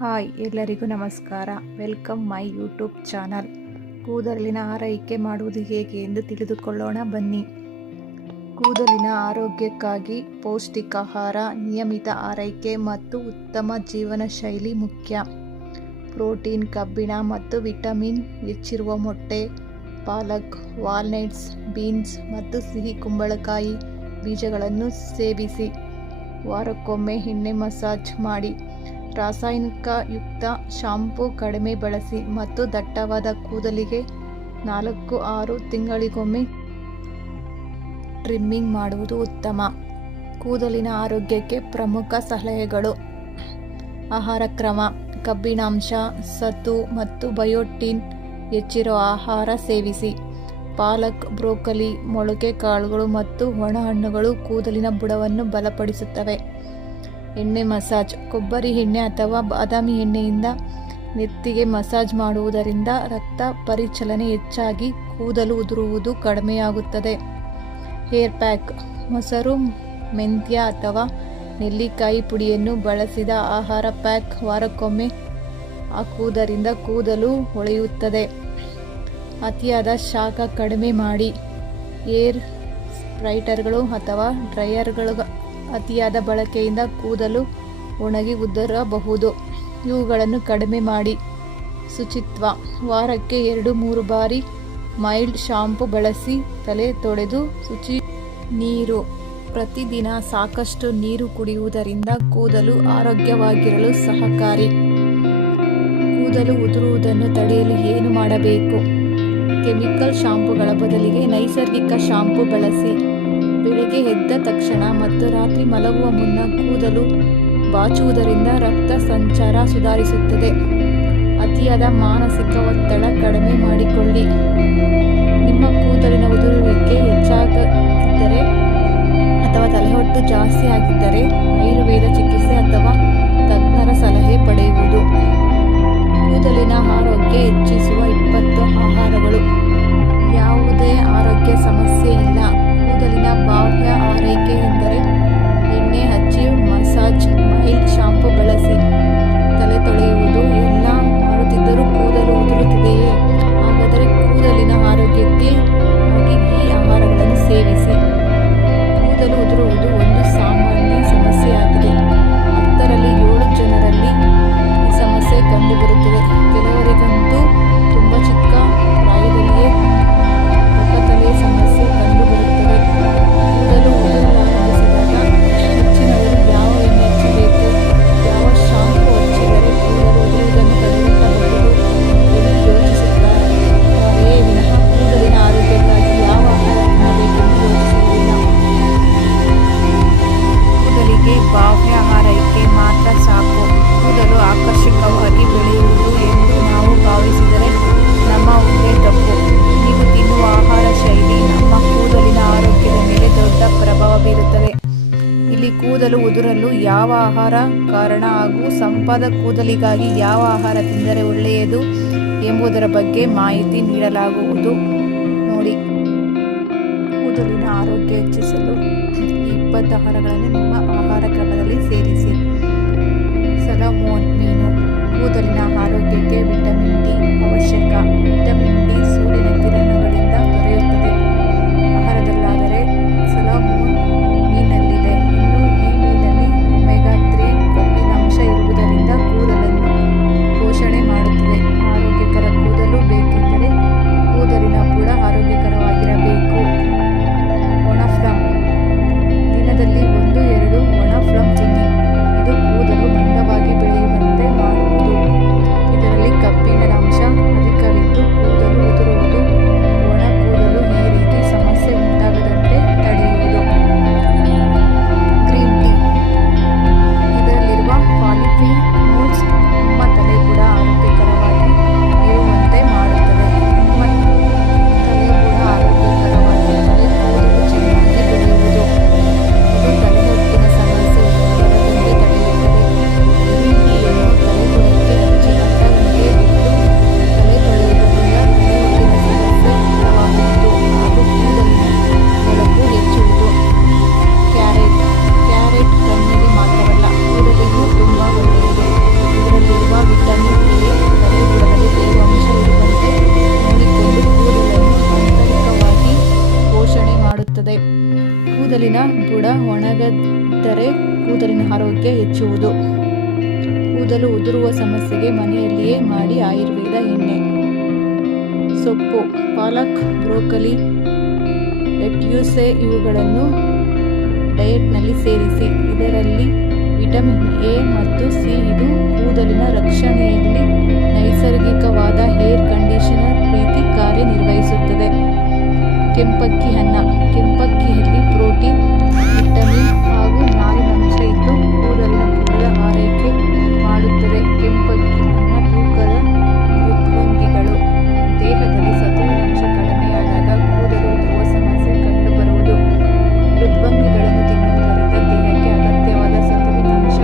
Hi ಎಲ್ಲರಿಗೂ ನಮಸ್ಕಾರ. Welcome my YouTube channel. ಕೂದಲಿನ ಆರೈಕೆ ಮಾಡುವುದು ಹೇಗೆ ಎಂದು ತಿಳಿದುಕೊಳ್ಳೋಣ ಬನ್ನಿ. ಕೂದಲಿನ ಆರೋಗ್ಯಕ್ಕಾಗಿ ಪೌಷ್ಟಿಕಾಹಾರ, ನಿಯಮಿತ ಆರೈಕೆ ಮತ್ತು ಉತ್ತಮ ಜೀವನ ಶೈಲಿ ಮುಖ್ಯ. ಪ್ರೋಟೀನ್, ಕಬ್ಬಿಣ ಮತ್ತು ವಿಟಮಿನ್ ಹೆಚ್ಚಿರುವ ಮೊಟ್ಟೆ, ಪಾಲಕ್, ವಾಲ್ನಟ್ಸ್, ಬೀನ್ಸ್ ಮತ್ತು ಸಿಹಿ ಕುಂಬಳಕಾಯಿ ಬೀಜಗಳನ್ನು ಸೇವಿಸಿ. ವಾರಕ್ಕೊಮ್ಮೆ ಎಣ್ಣೆ ಮಸಾಜ್ ಮಾಡಿ. ರಾಸಾಯನಿಕಯುಕ್ತ ಶಾಂಪೂ ಕಡಿಮೆ ಬಳಸಿ ಮತ್ತು ದಟ್ಟವಾದ ಕೂದಲಿಗೆ 4-6 ತಿಂಗಳಿಗೊಮ್ಮೆ ಟ್ರಿಮ್ಮಿಂಗ್ ಮಾಡುವುದು ಉತ್ತಮ. ಕೂದಲಿನ ಆರೋಗ್ಯಕ್ಕೆ ಪ್ರಮುಖ ಸಲಹೆಗಳು: ಆಹಾರ ಕ್ರಮ: ಕಬ್ಬಿಣಾಂಶ, ಸತು ಮತ್ತು ಬಯೋಟಿನ್ ಹೆಚ್ಚಿರುವ ಆಹಾರ ಸೇವಿಸಿ. ಪಾಲಕ್, ಬ್ರೋಕೊಲಿ, ಮೊಳಕೆ ಕಾಳುಗಳು ಮತ್ತು ಒಣ ಹಣ್ಣುಗಳು ಕೂದಲಿನ ಬುಡವನ್ನು ಬಲಪಡಿಸುತ್ತವೆ. ಎಣ್ಣೆ ಮಸಾಜ್: ಕೊಬ್ಬರಿ ಎಣ್ಣೆ ಅಥವಾ ಬಾದಾಮಿ ಎಣ್ಣೆಯಿಂದ ನೆತ್ತಿಗೆ ಮಸಾಜ್ ಮಾಡುವುದರಿಂದ ರಕ್ತ ಪರಿಚಲನೆ ಹೆಚ್ಚಾಗಿ ಕೂದಲು ಉದುರುವುದು ಕಡಿಮೆಯಾಗುತ್ತದೆ. ಹೇರ್ ಪ್ಯಾಕ್: ಮೊಸರು, ಮೆಂತ್ಯ ಅಥವಾ ನೆಲ್ಲಿಕಾಯಿ ಪುಡಿಯನ್ನು ಬಳಸಿದ ಆಹಾರ ಪ್ಯಾಕ್ ವಾರಕ್ಕೊಮ್ಮೆ ಹಾಕುವುದರಿಂದ ಕೂದಲು ಹೊಳೆಯುತ್ತದೆ. ಅತಿಯಾದ ಶಾಖ ಕಡಿಮೆ ಮಾಡಿ. ಏರ್ ಸ್ಪ್ರೈಟರ್ಗಳು ಅಥವಾ ಡ್ರೈಯರ್ಗಳ ಅತಿಯಾದ ಬಳಕೆಯಿಂದ ಕೂದಲು ಒಣಗಿ ಉದುರಬಹುದು. ಇವುಗಳನ್ನು ಕಡಿಮೆ ಮಾಡಿ. ಶುಚಿತ್ವ: ವಾರಕ್ಕೆ 2-3 ಬಾರಿ ಮೈಲ್ಡ್ ಶಾಂಪೂ ಬಳಸಿ ತಲೆ ತೊಳೆದು ಶುಚಿ. ನೀರು: ಪ್ರತಿದಿನ ಸಾಕಷ್ಟು ನೀರು ಕುಡಿಯುವುದರಿಂದ ಕೂದಲು ಆರೋಗ್ಯವಾಗಿರಲು ಸಹಕಾರಿ. ಕೂದಲು ಉದುರುವುದನ್ನು ತಡೆಯಲು ಏನು ಮಾಡಬೇಕು? ಕೆಮಿಕಲ್ ಶಾಂಪೂಗಳ ಬದಲಿಗೆ ನೈಸರ್ಗಿಕ ಶಾಂಪೂ ಬಳಸಿ. ಬೆಳಗ್ಗೆ ಎದ್ದ ತಕ್ಷಣ ಮತ್ತು ರಾತ್ರಿ ಮಲಗುವ ಮುನ್ನ ಕೂದಲು ಬಾಚುವುದರಿಂದ ರಕ್ತ ಸಂಚಾರ ಸುಧಾರಿಸುತ್ತದೆ. ಅತಿಯಾದ ಮಾನಸಿಕ ಒತ್ತಡ ಕಡಿಮೆ ಮಾಡಿಕೊಳ್ಳಿ. ನಿಮ್ಮ ಕೂದಲಿನ ಉದುರುವಿಕೆ ಹೆಚ್ಚಾಗಿದ್ದರೆ ಅಥವಾ ತಲೆಹೊಟ್ಟು ಜಾಸ್ತಿ ಆಗಿದ್ದರೆ ಆಯುರ್ವೇದ ಚಿಕಿತ್ಸೆ ಅಥವಾ ತಜ್ಞರ ಸಲಹೆ ಪಡೆಯುವುದು. ಕೂದಲಿನ ಆರೋಗ್ಯ ಹೆಚ್ಚಿಸುವ 20 ಆಹಾರಗಳು. ಯಾವುದೇ ಆರೋಗ್ಯ ಸಮಸ್ಯೆ ಇಲ್ಲ. ಕೂದಲಿನ ಬಾಹ್ಯ ಆರೈಕೆ ಎಂದರೆ ಎಣ್ಣೆ ಹಚ್ಚಿ ಮಸಾಜ್, ಮೈಲ್ಡ್ ಶಾಂಪೂ ಬಳಸಿ ತಲೆ ತೊಳೆಯುವುದು. ಎಲ್ಲ ಮಾಡುತ್ತಿದ್ದರೂ ಕೂದಲು ಉದುರುತ್ತಿದೆಯೇ? ಹಾಗಾದರೆ ಕೂದಲಿನ ಆರೋಗ್ಯಕ್ಕೆ ಆಗಿ ಈ ಆಹಾರಗಳನ್ನು ಸೇವಿಸಿ. ಕೂದಲು ಉದುರುವುದು ಒಂದು ಸಾಮಾನ್ಯ ಸಮಸ್ಯೆಯಾಗಿದೆ. 10ರಲ್ಲಿ 7 ಜನರಲ್ಲಿ ಈ ಸಮಸ್ಯೆ ಕಂಡುಬರುತ್ತದೆ. ಕೆಲವರಿಗಂತೂ ತುಂಬ ಚಿಕ್ಕ ಪ್ರಾಯದಲ್ಲಿಯೇ ಮುಖತಲೆಯ ಸಮಸ್ಯೆ ಕಂಡುಬರುತ್ತದೆ. ಕೂದಲು ಉದುರಲಾರಂಭಿಸಿದಾಗ ಹೆಚ್ಚಿನವರು ಯಾವ ಎಣ್ಣೆ ಹಚ್ಚಬೇಕು, ಯಾವ ಶಾಂಪೂ ಹಚ್ಚಿದರೆ ಕೂದಲು ಉದುರುವುದನ್ನು ತಡೆಗಟ್ಟಬಹುದು ಎಂದು ಯೋಚಿಸುತ್ತಾರೆಯೇ ವಿನಃ ಕೂದಲಿನ ಆರೋಗ್ಯಕ್ಕಾಗಿ ಯಾವ ಆಹಾರ ತಿನ್ನಬೇಕೆಂದು ಯೋಚಿಸುವುದಿಲ್ಲ. ಕೂದಲಿಗೆ ಬಾಹ್ಯ ಆರೈಕೆ ಮಾತ್ರ ಸಾಕು. ಕೂದಲು ಆಕರ್ಷಕವಾಗಿ ಬೆಳೆಯುವುದು ಎಂದು ನಾವು ಭಾವಿಸಿದರೆ ನಮ್ಮ ಊಹೆ ತಪ್ಪು. ನೀವು ತಿನ್ನುವ ಆಹಾರ ಶೈಲಿ ನಮ್ಮ ಕೂದಲಿನ ಆರೋಗ್ಯದ ಮೇಲೆ ದೊಡ್ಡ ಪ್ರಭಾವ ಬೀರುತ್ತದೆ. ಇಲ್ಲಿ ಕೂದಲು ಉದುರಲು ಯಾವ ಆಹಾರ ಕಾರಣ ಹಾಗೂ ಸಂಪಾದ ಕೂದಲಿಗಾಗಿ ಯಾವ ಆಹಾರ ತಿಂದರೆ ಒಳ್ಳೆಯದು ಎಂಬುದರ ಬಗ್ಗೆ ಮಾಹಿತಿ ನೀಡಲಾಗುವುದು ನೋಡಿ. ಕೂದಲಿನ ಆರೋಗ್ಯ ಹೆಚ್ಚಿಸಲು ಈ 20 ಆಹಾರಗಳನ್ನು ನಿಮ್ಮ ಆಹಾರ ಕ್ರಮದಲ್ಲಿ ಸೇರಿಸಿ. ಸಲಮೋನ್ ಮೀನು ಕೂದಲಿನ ಆರೋಗ್ಯಕ್ಕೆ ವಿಟಮಿನ್ ಡಿ ಅವಶ್ಯಕ. ವಿಟಮಿನ್ ಡಿ ಸೂರ್ಯನ ಕಿರಣಗಳಿಂದ ದೊರೆಯುತ್ತದೆ. ಆಹಾರದಲ್ಲಾದರೆ ಸಲಮೋನ್ ಮೀನಲ್ಲಿದೆ. ಇನ್ನು ಈ ಮೀನಲ್ಲಿ ಒಮೆಗಾ 3 ಕೊಬ್ಬಿನಾಂಶ ಇರುವುದರಿಂದ ಕೂದಲನ್ನು ಪೋಷಣೆ ಮಾಡುತ್ತದೆ. ಆರೋಗ್ಯಕರ ಕೂದಲು ಬೇಕೆಂದರೆ ಕೂದಲಿನ ಬುಡ ಆರೋಗ್ಯಕರವಾಗಿರಬೇಕು. ಒಣ ಪ್ಲಮ್: ದಿನದಲ್ಲಿ 1-2 ಒಣ ಪ್ಲಮ್ ತಿನ್ನಿ. ಇದು ಕೂದಲು ಮಂದವಾಗಿ ಬೆಳೆಯುವ ಕೂದಲು ಉದುರುವ ಸಮಸ್ಯೆಗೆ ಮನೆಯಲ್ಲಿಯೇ ಮಾಡಿ ಆಯುರ್ವೇದ ಎಣ್ಣೆ. ಸೊಪ್ಪು ಪಾಲಕ್, ಬ್ರೋಕಲಿ, ಲೆಟ್ಯೂಸೆ ಇವುಗಳನ್ನು ಡಯಟ್ನಲ್ಲಿ ಸೇರಿಸಿ. ಇದರಲ್ಲಿ ವಿಟಮಿನ್ ಎ ಮತ್ತು ಸಿ ಇದು ಕೂದಲಿನ ರಕ್ಷಣೆಯಲ್ಲಿ ನೈಸರ್ಗಿಕವಾದ ಹೇರ್ ಕಂಡೀಷನರ್ ರೀತಿ ಕಾರ್ಯನಿರ್ವಹಿಸುತ್ತದೆ. ಕೆಂಪಕ್ಕಿ ಅನ್ನ. ಕೆಂಪಕ್ಕಿಯಲ್ಲಿ ಪ್ರೋಟೀನ್, ವಿಟಮಿನ್ ಹಾಗೂ ನಾರಿನಂಶ ಇದ್ದು ಕೂದಲಿನ ಬುಡದ ಆರೈಕೆ ಮಾಡುತ್ತದೆ. ಕೆಂಪಕ್ಕಿ ಅನ್ನ ತೂಕದ ಮೃದ್ವಂಗಿಗಳು. ದೇಹದಲ್ಲಿ ಸತುವಿನಂಶ ಕಡಿಮೆಯಾದಾಗ ಕೂದಲು ಉದುರುವ ಸಮಸ್ಯೆ ಕಂಡುಬರುವುದು. ಮೃದ್ವಂಗಿಗಳನ್ನು ತಿನ್ನುವುದರಿಂದ ದೇಹಕ್ಕೆ ಅಗತ್ಯವಾದ ಸತುವಿನಂಶ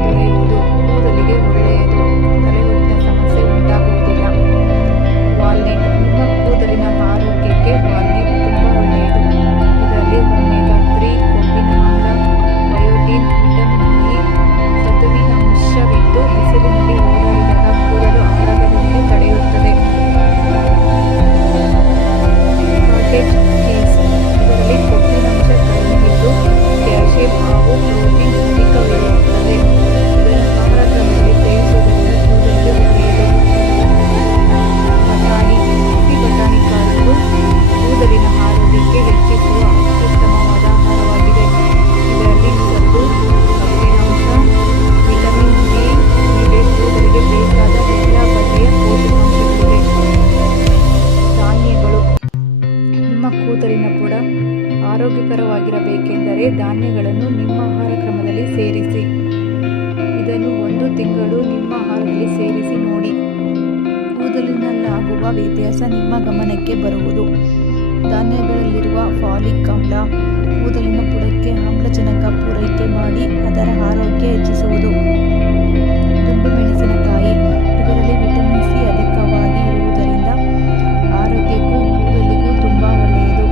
ದೊರೆಯುವುದು. ಕೂದಲಿಗೆ ಒಳ್ಳೆಯದು. ತಲೆಹೊಟ್ಟಿನ ಸಮಸ್ಯೆ ಉಂಟಾಗುವುದಿಲ್ಲ. ವಾಲ್ನಟ್. ನಿಮ್ಮ ಕೂದಲಿನ ಆರೋಗ್ಯಕ್ಕೆ ವಾಲ್ನಟ್ ತುಂಬಾ ಒಳ್ಳೆಯದು. ಇದರಲ್ಲಿ ಒಮೆಗಾ 3 ಕೊಬ್ಬಿನ ಆಮ್ಲ, ಬಯೋಟಿನ್, ವಿಟಮಿನ್ ಇ, ಸತುವಿನಂಶವಿದ್ದು ಬಿಸಿಲಿನಲ್ಲಿ ಓಡಾಡಿದಾಗ ಕೂದಲು ಹಾಳಾಗದಂತೆ ತಡೆಯುತ್ತದೆ. Cottage cheese. ಇದರಲ್ಲಿ ಕೊಬ್ಬಿನಂಶ ಕಡಿಮೆಯಿದ್ದು ಕ್ಯಾಲ್ಸಿಯಂ ಹಾಗೂ ಪ್ರೋಟೀನ್ ಅಧಿಕವಿರುತ್ತದೆ. ಇದನ್ನು ಆಹಾರ ಕ್ರಮದಲ್ಲಿ ಸೇವಿಸುವುದರಿಂದ ಕೂದಲಿಗೆ ಒಳ್ಳೆಯದು. ಬಟಾಣಿ. ಹಸಿ ಬಟಾಣಿ ಕಾಳುಗಳು ಕೂದಲಿನ ಆರೋಗ್ಯಕ್ಕೆ ಹೆಚ್ಚಿಸುವ ಅತ್ಯುತ್ತಮವಾದ ಆಹಾರವಾಗಿದೆ. ಇದರಲ್ಲಿ ಸತ್ತು, ಕಬ್ಬಿನಾಂಶ, ವಿಟಮಿನ್ ಬಿ ಹೀಗೆ ಕೂದಲಿಗೆ ಬೇಕಾದ ಎಲ್ಲ ಬಗೆಯ ಪೋಷಕಾಂಶಗಳಿವೆ. ಧಾನ್ಯಗಳು. ನಿಮ್ಮ ಕೂದಲಿನ ಬುಡ ಆರೋಗ್ಯಕರವಾಗಿರಬೇಕೆಂದರೆ ಧಾನ್ಯಗಳನ್ನು ನಿಮ್ಮ ಆಹಾರ ಕ್ರಮದಲ್ಲಿ ಸೇರಿಸಿ. ಇದನ್ನು 1 ತಿಂಗಳು ನಿಮ್ಮ ಆಹಾರದಲ್ಲಿ ಸೇರಿಸಿ ನೋಡಿ. ಕೂದಲಿನಲ್ಲಾಗುವ ವ್ಯತ್ಯಾಸ ನಿಮ್ಮ ಗಮನಕ್ಕೆ ಬರುವುದು. ಧಾನ್ಯಗಳಲ್ಲಿರುವ ಫಾಲಿಕ್ ಆಮ್ಲ ಕೂದಲಿನ ಬುಡಕ್ಕೆ ಆಮ್ಲಜನಕ ಪೂರೈಕೆ ಮಾಡಿ ಅದರ ಆರೋಗ್ಯ ಹೆಚ್ಚಿಸುವುದು. ದುಂಡು ಮೆಣಸಿನಕಾಯಿ. ಇದರಲ್ಲಿ ವಿಟಮಿನ್ ಸಿ ಅಧಿಕವಾಗಿ ಇರುವುದರಿಂದ ಆರೋಗ್ಯಕ್ಕೂ ಕೂದಲಿಗೂ ತುಂಬಾ ಒಳ್ಳೆಯದು.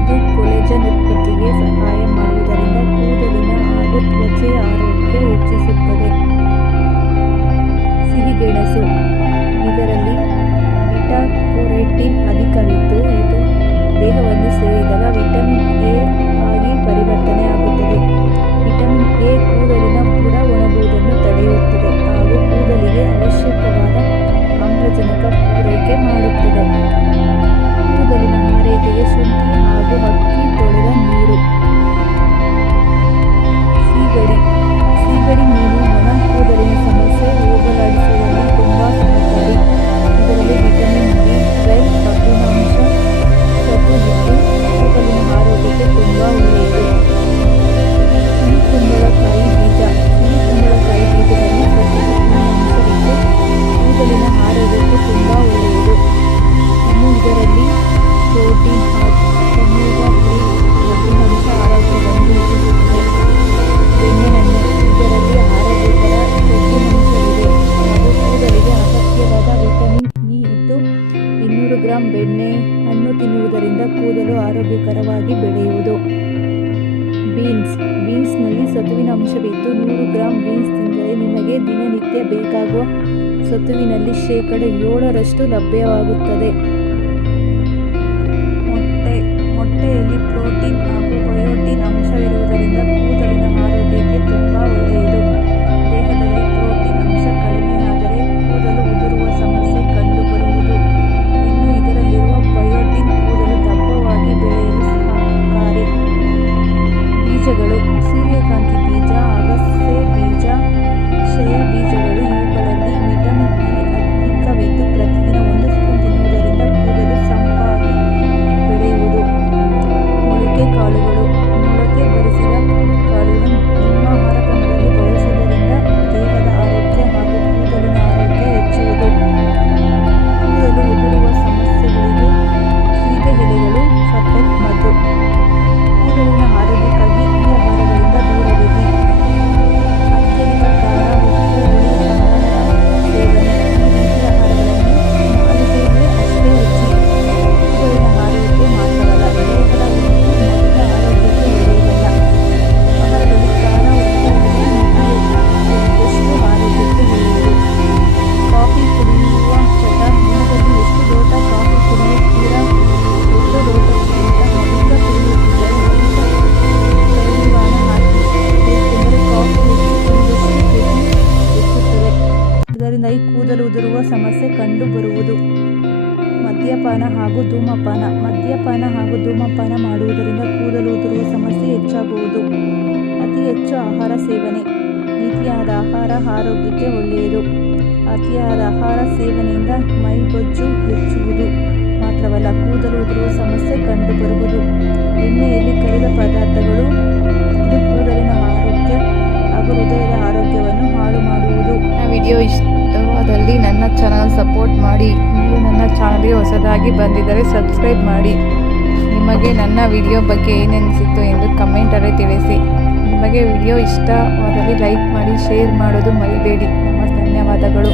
ಇದು ಕೊಲೆಜನ್ ಉತ್ಪತ್ತಿಗೆ ಸಹಾಯ ಮಾಡುವುದರಿಂದ ಕೂದಲಿನ ಹಾಗೂ ತ್ವಚೆಯ ಆರೋಗ್ಯ ಹೆಚ್ಚಿಸುತ್ತದೆ. ಸಿಹಿಗೆಣಸು. ಇದರಲ್ಲಿ ಬಿಟಾ-ಕ್ಯಾರೋಟಿನ್ ಅಧಿಕವಿದ್ದು ಇದು ದೇಹವನ್ನು ಸೇರಿದಾಗ ವಿಟಮಿನ್ ಎ ಆಗಿ ಪರಿವರ್ತನೆ ಆಗುತ್ತದೆ. ವಿಟಮಿನ್ ಎ ಕೂದಲಿನ ಬುಡ ಒಣಗುವುದನ್ನು ತಡೆಯುತ್ತದೆ ಹಾಗೂ ಕೂದಲಿಗೆ ಅವಶ್ಯಕವಾದ ಆಮ್ಲಜನಕ ಪೂರೈಕೆ ಮಾಡುತ್ತದೆ. ಕೂದಲಿನ ಆರೈಕೆಗೆ ಶುಂಠಿ ಹಾಗೂ ಅಕ್ಕಿ ತೊಳೆದ ನೀರು. ಸೀಗಡಿ. ಸೀಗಡಿ ಮೀನು ಒಣ ಕೂದಲಿನ ಸಮಸ್ಯೆ ಹೋಗಲಾಡಿಸುವಲ್ಲಿ ತುಂಬಾ ಸಹಕಾರಿ. ಇದರಲ್ಲಿ ವಿಟಮಿನ್ ಬಿ12, ಕಬ್ಬಿನಾಂಶ, ಸತು ಇದ್ದು ಕೂದಲಿನ ಆರೋಗ್ಯಕ್ಕೆ ತುಂಬಾ ಒಳ್ಳೆಯದು. ಸಿಹಿ ಕುಂಬಳಕಾಯಿ ಬೀಜ. ಸಿಹಿ ಕುಂಬಳಕಾಯಿ ಬೀಜದಲ್ಲಿ ಸತುವಿನಂಶವಿದ್ದು ಕೂದಲಿನ ಆರೋಗ್ಯಕ್ಕೆ ತುಂಬಾ ಒಳ್ಳೆಯದು. ಇನ್ನು ಇದರಲ್ಲಿ ಪ್ರೋಟೀನ್ ಹಾಗೂ ಒಮೆಗಾ 3 ಕೊಬ್ಬಿನಾಂಶ ಆರೋಗ್ಯವನ್ನು ಹೆಚ್ಚಿಸುತ್ತದೆ. ಬೆಣ್ಣೆಹಣ್ಣು. ಇದರಲ್ಲಿ ಆರೋಗ್ಯಕರ ಕೊಬ್ಬಿನಾಂಶವಿದೆ ಹಾಗೂ ಕೂದಲಿಗೆ ಅಗತ್ಯವಾದ ವಿಟಮಿನ್ ಇ ಇದ್ದು 200 ಗ್ರಾಂ ಬೆಣ್ಣೆ ಹಣ್ಣು ತಿನ್ನುವುದರಿಂದ ಕೂದಲು ಆರೋಗ್ಯಕರವಾಗಿ ಬೆಳೆಯುವುದು. ಬೀನ್ಸ್. ಬೀನ್ಸ್ನಲ್ಲಿ ಸತುವಿನ ಅಂಶವಿದ್ದು 100 ಗ್ರಾಂ ಬೀನ್ಸ್ ತಿಂದರೆ ನಿಮಗೆ ದಿನನಿತ್ಯ ಬೇಕಾಗುವ ಸತುವಿನಲ್ಲಿ 7% ಲಭ್ಯವಾಗುತ್ತದೆ. ಮೊಟ್ಟೆಯಲ್ಲಿ ಪ್ರೋಟೀನ್ ಹಾಗೂ ಬಯೋಟಿನ್ ಅಂಶವಿರುವುದರಿಂದ ಕೂದಲಿನ ಆರೋಗ್ಯಕ್ಕೆ ತುಂಬಾ ಒಳ್ಳೆಯದು. ದೇಹದಲ್ಲಿ ಪ್ರೋಟೀನ್ ಅಂಶ ಕಡಿಮೆಯಾದರೆ ಕೂದಲು ಉದುರುವ ಸಮಸ್ಯೆ ಕಂಡುಬರುವುದು. ಇನ್ನು ಇದರಲ್ಲಿರುವ ಬಯೋಟಿನ್ ಕೂದಲು ದಪ್ಪವಾಗಿ ಬೆಳೆಯಲು ಸಹಕಾರಿ. ಬೀಜಗಳು. ಸೂರ್ಯಕಾಂತಿ ಬೀಜ, ಅಗಸೆ ಬೀಜ, ಶೇಯ ಬೀಜಗಳು ಇವುಗಳಲ್ಲಿ ವಿಟಮಿನ್ ಇ ಅಧಿಕವಿದ್ದು ಪ್ರತಿದಿನ 1 ಸ್ಪೂನ್ ತಿನ್ನುವುದರಿಂದ ಇದರಿಂದಾಗಿ ಕೂದಲು ಉದುರುವ ಸಮಸ್ಯೆ ಕಂಡು ಬರುವುದು. ಮದ್ಯಪಾನ ಹಾಗೂ ಧೂಮಪಾನ ಮಾಡುವುದರಿಂದ ಕೂದಲು ಉದುರುವ ಸಮಸ್ಯೆ ಹೆಚ್ಚಾಗುವುದು. ಅತಿ ಹೆಚ್ಚು ಆಹಾರ ಸೇವನೆ. ಮಿತಿಯಾದ ಆಹಾರ ಆರೋಗ್ಯಕ್ಕೆ ಒಳ್ಳೆಯದು. ಅತಿಯಾದ ಆಹಾರ ಸೇವನೆಯಿಂದ ಮೈಬೊಜ್ಜು ಹೆಚ್ಚುವುದು ಮಾತ್ರವಲ್ಲ, ಕೂದಲು ಉದುರುವ ಸಮಸ್ಯೆ ಕಂಡುಬರುವುದು. ಎಣ್ಣೆಯಲ್ಲಿ ಕರಿದ ಪದಾರ್ಥಗಳು ಇದು ಕೂದಲಿನ ಆರೋಗ್ಯ ಹಾಗೂ ಹೃದಯದ ಆರೋಗ್ಯವನ್ನು ಹಾಳು ಮಾಡುವುದು. ವಿಡಿಯೋ ಇಷ್ಟವಾದಲ್ಲಿ ನನ್ನ ಚಾನಲ್ ಸಪೋರ್ಟ್ ಮಾಡಿ. ನೀವು ನನ್ನ ಚಾನಲ್ಗೆ ಹೊಸದಾಗಿ ಬಂದಿದ್ದರೆ ಸಬ್ಸ್ಕ್ರೈಬ್ ಮಾಡಿ. ನಿಮಗೆ ನನ್ನ ವಿಡಿಯೋ ಬಗ್ಗೆ ಏನೆನಿಸಿತ್ತು ಎಂದು ಕಮೆಂಟಲ್ಲಿ ತಿಳಿಸಿ. ನಿಮಗೆ ವಿಡಿಯೋ ಇಷ್ಟವಾದಲ್ಲಿ ಲೈಕ್ ಮಾಡಿ, ಶೇರ್ ಮಾಡೋದು ಮರಿಬೇಡಿ. ಧನ್ಯವಾದಗಳು.